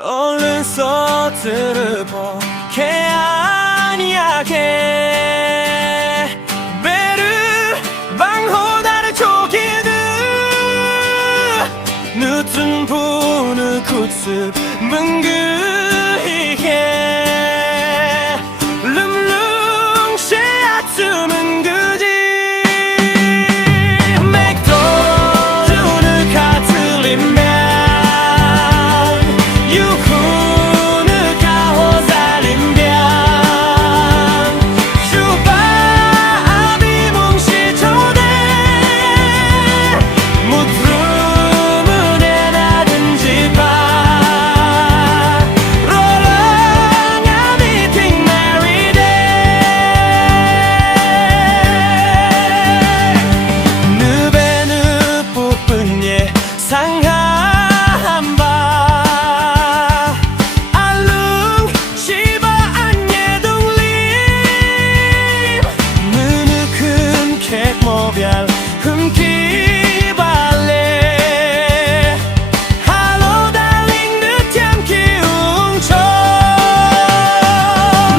얼른 서투르 보게 아니하게 베르 방호다를 조기는 늦은 부는 구습 뭉그히게 름룽 시아쯤은 그지 맥도주는 가틀리면 유쿠는 가호살림병 슈바비 뭉시초대 무트루문에 나든지 봐 롤랑아 미팅 메리데이 느베느 뽑은 예상한 바 알룽 시바 안예동림 느느큰 객모별 흠기 발레 할로 달링 늦잠 기웅초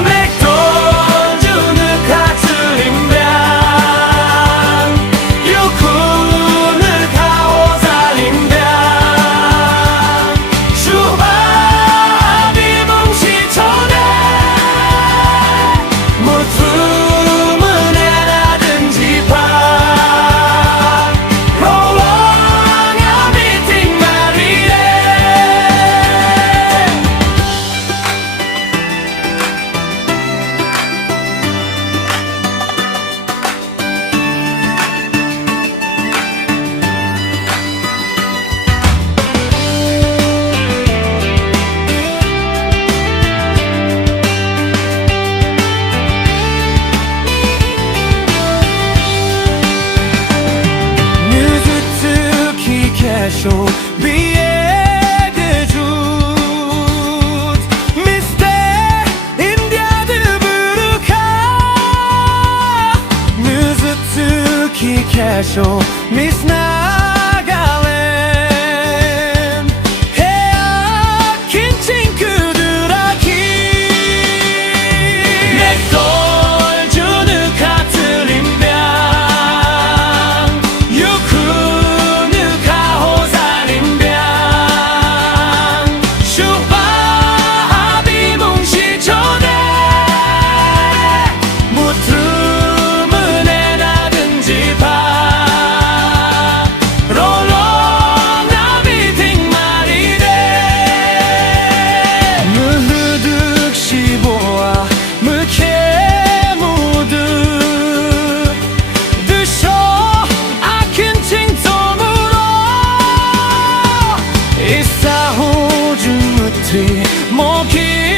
맥도주는 가틀림병 유쿠는 가오살림병 슈바비 뭉시초대 무트문에 나든지 봐 롤랑아 미팅 마리레 뉴스특히 계속 비에그주 미스터 인디아드 부르카 뉴스특히 계속 미스 나갈랜 헤어킨 친구들아키 맥돌주는 가틀림병 유쿠는 가호살림병 슈바비 뭉시초대 무트문에 나든지 봐 롤롱아 미팅 마리데 무흐득 시보아 무케 무드 드쇼 아큰 칭tom으로 이사호주 무티 모기